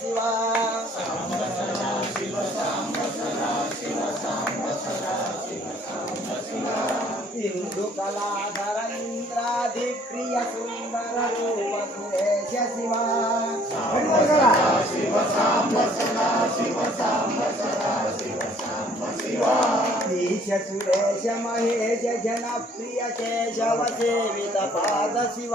శివ పలకాలని చెప్పిన మీరు అదే పలకాల అద్భుత విగ్రహ అమరాధీశ్వర అగణిత గుణగణ ఈశ సురేశ మహేశ జన ప్రియ కేశవ సేవిత పాద శివ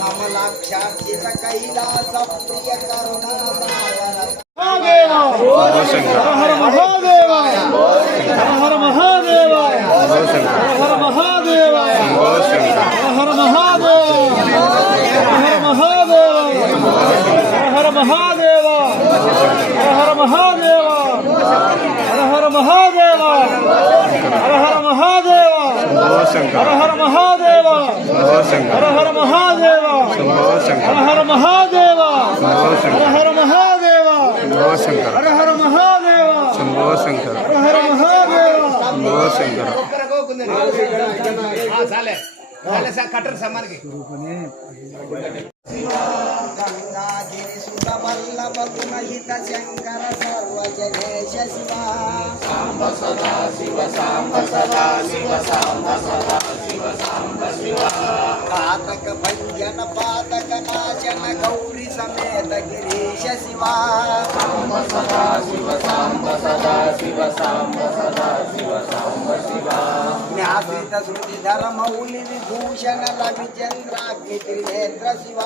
కమలాక్షాక్షిత కైలాస ప్రియ హర మహాదేవ హర మహాదేవ హర హర మహాదేవ. హర హర మహాదేవ హర మహాదేవ హర హర మహాదేవ. హర హర మహాదేవ హర హర మహాదేవ హర హర మహాదేవ హర హర శంకర మహాదేవ శంభో శంకర కట్టరు సమ్మానికి గంగాగిరి సుత వల్లభ గుణహిత శంకర సర్వజనేశ శివ పాతక భంజన పాతక నాశన గౌరి సమేత గిరీశ శివ జ్ఞాపిత శృతిధర మౌలి విభూషణ లవి చంద్రాగ్ని త్రినేత్ర శివ.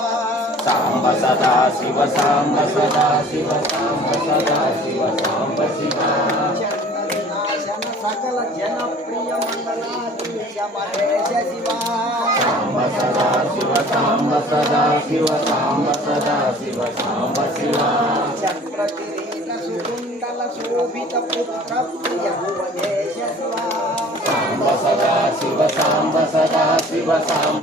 చంద్ర వినాశన సకల జనప్రియ మండలాధీశ మహేశ శివ. చంద్ర కిరీట సుకుండల శోభిత పుత్ర ప్రియ భువనేశ శివ. शिव साम्ब सदा शिव साम्ब